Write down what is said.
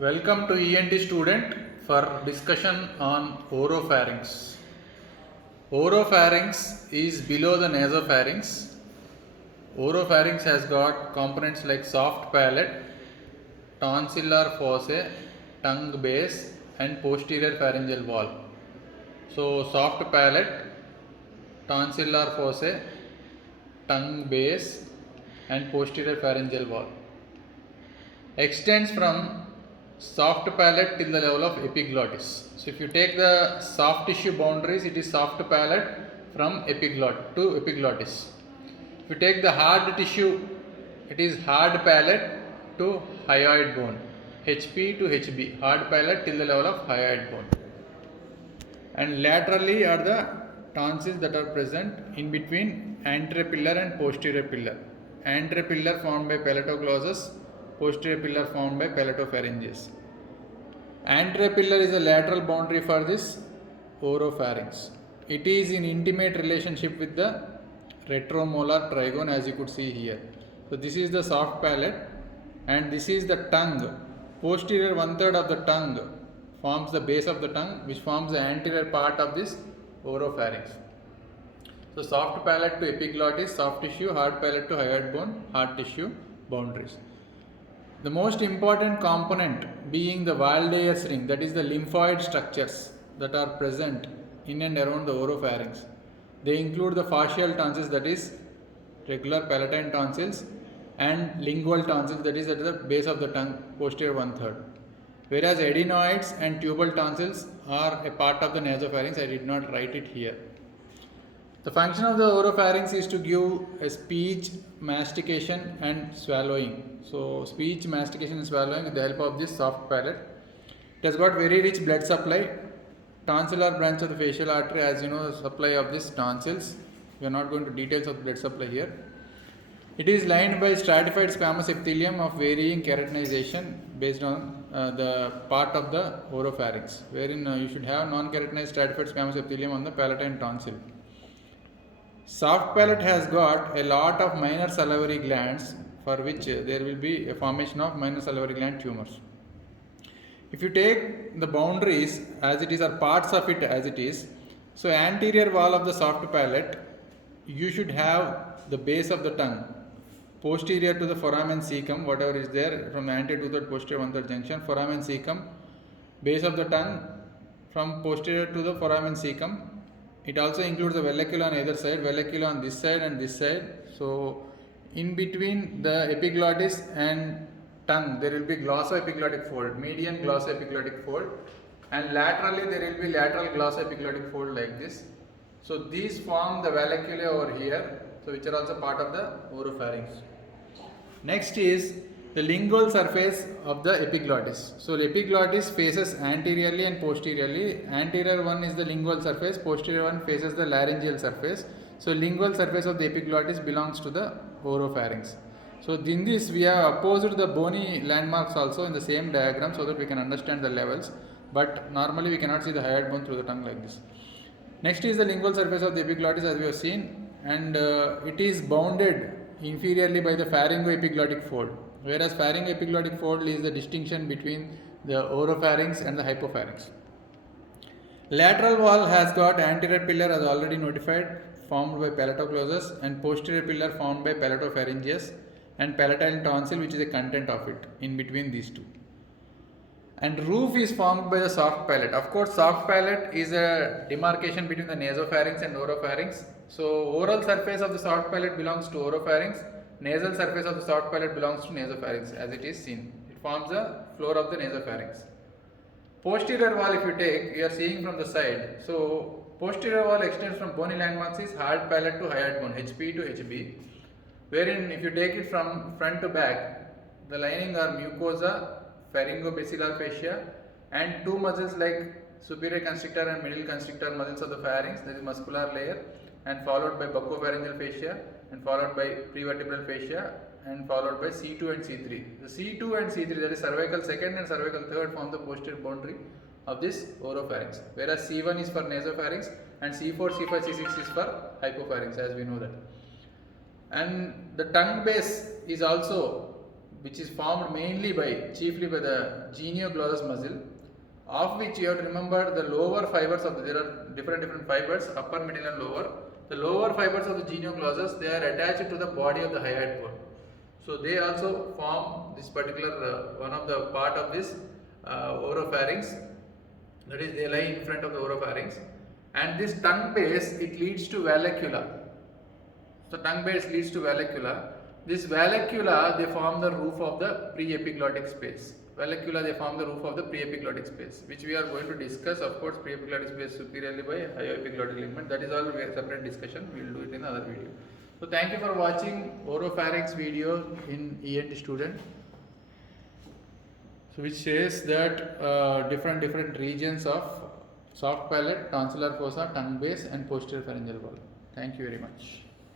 Welcome to ENT student for discussion on oropharynx. Oropharynx is below the nasopharynx. Oropharynx has got components like soft palate, tonsillar fossa, tongue base, and posterior pharyngeal wall. So, soft palate, tonsillar fossa, tongue base, and posterior pharyngeal wall. Extends from soft palate till the level of epiglottis. So if you take the soft tissue boundaries, it is soft palate from epiglot to epiglottis. If you take the hard tissue, it is hard palate to hyoid bone. HP to HB, hard palate till the level of hyoid bone. And laterally are the tonsils that are present in between anterior pillar and posterior pillar. Anterior pillar formed by palatoglossus, posterior pillar formed by palatopharyngeus. Anterior pillar is a lateral boundary for this oropharynx. It is in intimate relationship with the retromolar trigone, as you could see here. So this is the soft palate and this is the tongue. Posterior 1/3 of the tongue forms the base of the tongue, which forms the anterior part of this oropharynx. So soft palate to epiglottis, soft tissue, hard palate to hyoid bone, hard tissue boundaries. The most important component being the Waldeyer's ring, that is the lymphoid structures that are present in and around the oropharynx. They include the fascial tonsils, that is regular palatine tonsils, and lingual tonsils, that is at the base of the tongue, posterior 1/3. Whereas adenoids and tubal tonsils are a part of the nasopharynx. I did not write it here. The function of the oropharynx is to give a speech, mastication and swallowing. So speech, mastication and swallowing with the help of this soft palate. It has got very rich blood supply. Tonsillar branch of the facial artery, as you know, the supply of these tonsils. We are not going to details of blood supply here. It is lined by stratified squamous epithelium of varying keratinization based on the part of the oropharynx, wherein you should have non-keratinized stratified squamous epithelium on the palatine tonsil. Soft palate has got a lot of minor salivary glands, for which there will be a formation of minor salivary gland tumors. If you take the boundaries as it is or parts of it as it is, so anterior wall of the soft palate, you should have the base of the tongue posterior to the foramen cecum, whatever is there from the anterior 2/3 posterior 1/3 junction, foramen cecum, base of the tongue from posterior to the foramen cecum. It also includes the vallecula on either side, vallecula on this side and this side. So in between the epiglottis and tongue there will be glossoepiglottic fold, median glossoepiglottic fold, and laterally there will be lateral glossoepiglottic fold like this. So these form the valleculae over here, so which are also part of the oropharynx. Next is the lingual surface of the epiglottis. So the epiglottis faces anteriorly and posteriorly. Anterior one is the lingual surface, posterior one faces the laryngeal surface. So lingual surface of the epiglottis belongs to the oropharynx. So in this we have opposed the bony landmarks also in the same diagram so that we can understand the levels, but normally we cannot see the hyoid bone through the tongue like this. Next is the lingual surface of the epiglottis, as we have seen, and it is bounded inferiorly by the pharyngoepiglottic fold, whereas pharyngoepiglottic fold is the distinction between the oropharynx and the hypopharynx. Lateral wall has got anterior pillar, as already notified, formed by palatoglossus, and posterior pillar formed by palatopharyngeus, and palatine tonsil, which is the content of it in between these two. And roof is formed by the soft palate. Of course, soft palate is a demarcation between the nasopharynx and oropharynx. So oral surface of the soft palate belongs to oropharynx, nasal surface of the soft palate belongs to nasopharynx, as it is seen. It forms the floor of the nasopharynx. Posterior wall, if you take, you are seeing from the side. So posterior wall extends from bony landmarks is hard palate to hyoid bone, HP to HB, wherein if you take it from front to back, the lining are mucosa, pharyngobasilar fascia, and two muscles like superior constrictor and middle constrictor muscles of the pharynx, that is muscular layer, and followed by buccopharyngeal fascia, and followed by prevertebral fascia, and followed by C2 and C3. The C2 and C3, that is cervical second and cervical third, form the posterior boundary of this oropharynx, whereas C1 is for nasopharynx and C4, C5, C6 is for hypopharynx, as we know that. And the tongue base is also which is formed chiefly by the genioglossus muscle, of which you have to remember the lower fibers of there are different fibers, upper, middle and lower. The lower fibers of the genioglossus, they are attached to the body of the hyoid bone. So they also form this particular one of the part of this oropharynx, that is they lie in front of the oropharynx, and this tongue base, it leads to vallecula. So tongue base leads to vallecula. This vallecula, they form the roof of the pre-epiglottic space. Vallecula, they form the roof of the pre-epiglottic space, which we are going to discuss, of course, pre-epiglottic space superiorly by hyoepiglottic ligament. That is all a separate discussion. We will do it in another video. So thank you for watching oropharynx video in ENT student. So which says that different regions of soft palate, tonsillar fossa, tongue base and posterior pharyngeal wall. Thank you very much.